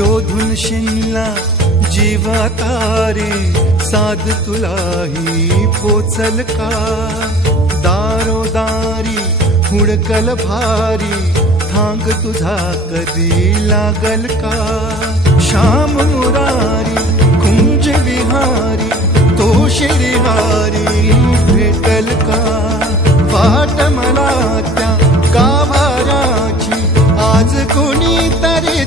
शोधून शिनला जीवा तारे साध तुलाही पोचल का दारोदारी हुडकल भारी थांग तुझा कधी लागल का श्याम मुरारी कुंज विहारी तो शिरिहारी भेटल का वाट मला त्या गाभाराची आज कोणी तरी